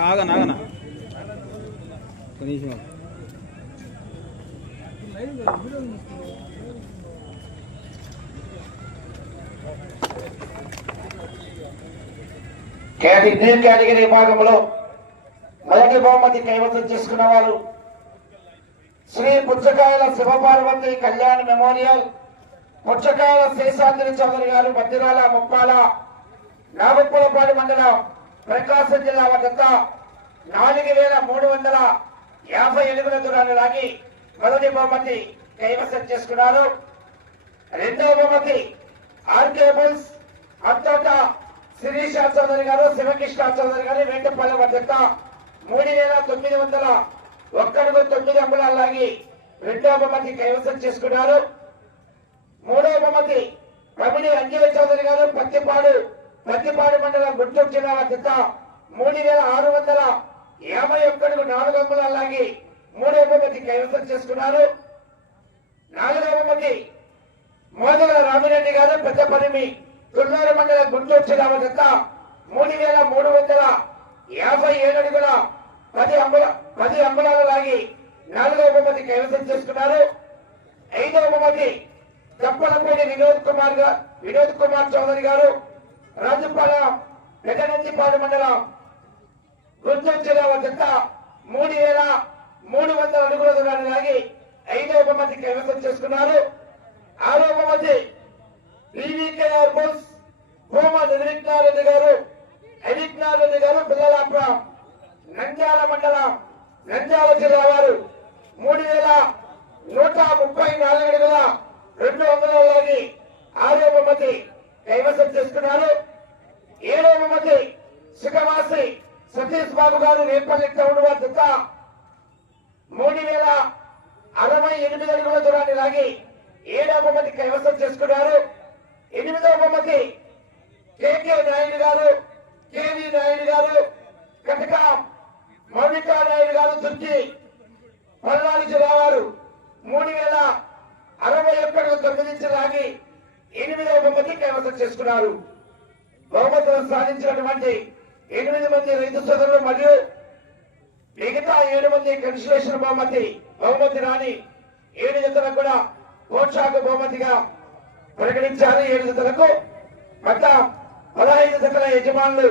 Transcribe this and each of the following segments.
ఆగనా ఆగనా? కనీసం. కేటగిరీ విభాగంలో మొదటి బహుమతి కైవసం చేసుకున్న వాళ్ళు శ్రీ పుచ్చకాయల శివపార్వతి కళ్యాణ మెమోరియల్ పుచ్చకాయల శేషాద్రి చౌదరి గారు మధ్యరాల ముప్పాల నాగపురపాడు మండలం ప్రకాశం జిల్లా వద్ద నాలుగు వేల మూడు వందల యాభై ఎనిమిది దూరాన్ని లాగి మొదటి బహుమతి కైవసం చేసుకున్నారు. రెండవ బహుమతి ఆర్కే బుల్స్ అంతటా శిరీష చౌదరి గారు శివకృష్ణ చౌదరి గారు వేటపల్లి వద్ద మూడు వేల తొమ్మిది వందల ఒక్కడుగు తొమ్మిది అంగుళాలు లాగి రెండవ బహుమతి కైవసం చేసుకున్నారు. మూడవ బహుమతి రమిణి అంజలి చౌదరి గారు పత్తిపాడు పత్తిపాడు మండలం గుంటూరు జిల్లా కింద మూడు వేల ఆరు వందల యాభై ఒక్కడుగు నాలుగు అంగుళాలు లాగి మూడవ బహుమతి కైవసం చేసుకున్నారు. నాలుగవ బహుమతి మోదల రామిరెడ్డి గారు పెద్ద పరిమి తుళ్ళూరు మండలం గుంటూరు జిల్లా వద్ద మూడు వేల మూడు వందల యాభై ఏడు అడుగుల పది అంబుల పది అంగుళాలు లాగి నాలుగవ బహుమతి కైవసం చేసుకున్నారు. ఐదవ బహుమతి చప్పలపూడి వినోద్ కుమార్ వినోద్ కుమార్ చౌదరి గారు రాజుపాలెం పెదనందిపాడు మండలం గుంటూరు జిల్లా వద్ద మూడు వేల మూడు వందల అడుగుల దూరాన్ని లాగి ఐదవ బహుమతి కైవసం చేసుకున్నారు. ఆరో బహుమతి బీవీకేఆర్ బుల్స్ హోమద్ నారెడ్డి గారు ఎదిక్నారెడ్డి గారు పిల్లలాపురం నంద్యాల మండలం నంద్యాల జిల్లా వారు మూడు వేల నూట ముప్పై నాలుగు అడుగుల రెండు వందల లాగి ఆరో బహుమతి కైవసం చేసుకున్నారు. ఏడో బహుమతి సుఖవాసి సతీష్ బాబు గారు రేపల్లి టౌన్ వారి మూడు వేల అరవై ఎనిమిది అడుగుల దూరాన్ని లాగి ఏడో బహుమతి కైవసం చేసుకున్నారు. ఎనిమిదవ బహుమతి కేకే నాయుడు గారు కేవీ నాయుడు గారు కటక మౌనికా నాయుడు గారు తుర్చి పల్నాడు జిల్లా వారు మూడు వేల అరవై ఒకటి తొమ్మిది నుంచి లాగి ఎనిమిదవ బహుమతి కైవసం చేసుకున్నారు. బహుమతులను సాధించినటువంటి ఎనిమిది మంది రైతు సోదరులు మరియు మిగతా ఏడు మంది కన్సులేషన్ బహుమతి బహుమతి రాని ఏడు జతలకు కూడా పోషాకు బహుమతిగా ప్రకటించారు ఏడు జతలకు మొత్తం పదహైదు జతల యజమానులు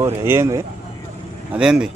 ఓరే ఏంది అదేంది